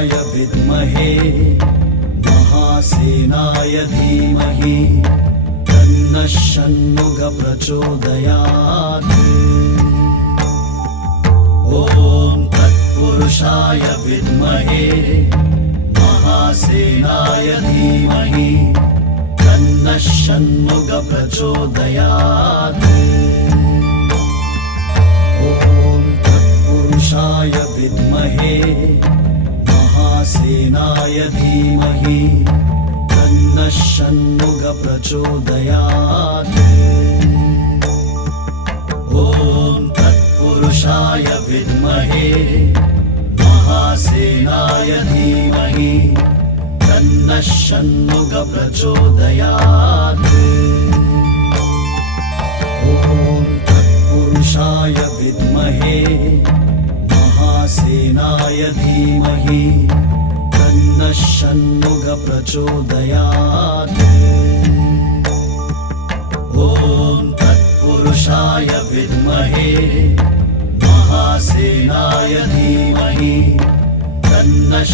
तत्पुरुषाय विद्महे महासेनाय धीमहि तन्नः षण्मुखः प्रचोदयात्। ॐ तत्पुरुषाय विद्महे महासेनाय धीमहि तन्नः षण्मुखः प्रचोदयात्। ॐ तत्पुरुषाय विद्महे महासेनाय धीमहि तन्नः षण्मुखः प्रचोदयात्। ॐ तत्पुरुषाय विद्महे महासेनाय धीमहि तन्नः षण्मुखः प्रचोदयात्। ॐ तत्पुरुषाय विद्महे महासेनाय धीमहि तन्नः षण्मुखः प्रचोदयात्। ॐ तत्पुरुषाय विद्महे महासेनाय धीमहि तन्नः